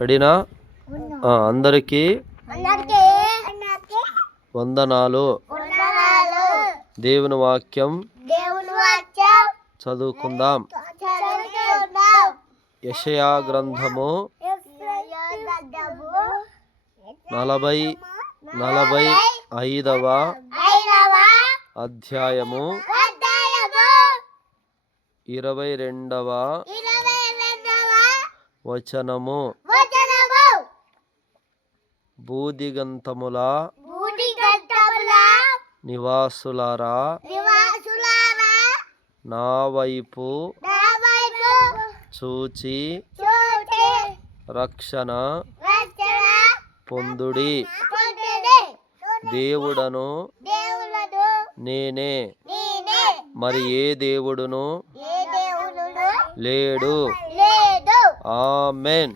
రెడీనా? అందరికీ వందనాలు. దేవుని వాక్యం చదువుకుందాం. యెషయా గ్రంథము 45వ అధ్యాయము 22వ వచనము. భూదిగంతముల నివాసులారా, నా వైపు చూచి రక్షణ పొందుడి. దేవుడను నేనే, మరి ఏ దేవుడును లేడు. ఆమేన్.